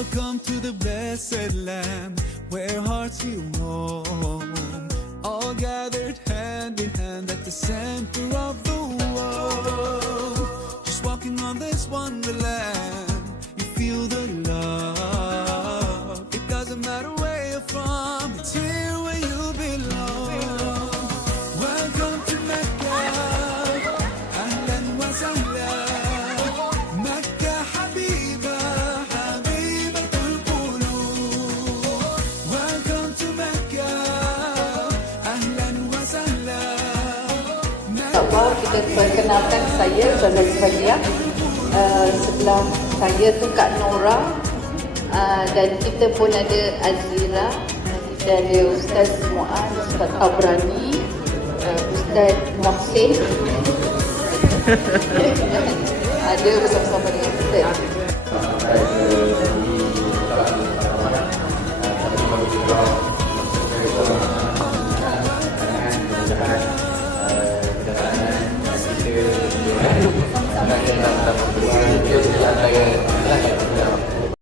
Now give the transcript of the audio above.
Welcome to the blessed land where hearts feel warm. All gathered hand in hand at the center of the world. Just walking on this wonderland, you feel the love. It doesn't matter where you're from, it's here where you belong. Welcome to Mecca, ahlan wa sahlan. Mecca habiba, habibatul qulub. Welcome to Mecca, ahlan wa sahlan. InsyaAllah kita perkenalkan saya Saudara Fadia. Sebelah saya tu Kak Nora, dan kita pun ada Azira, kita ada Ustaz Muaz, Ustaz Abrani, Ustaz Mohsin. Ada bersama-sama dengan kita.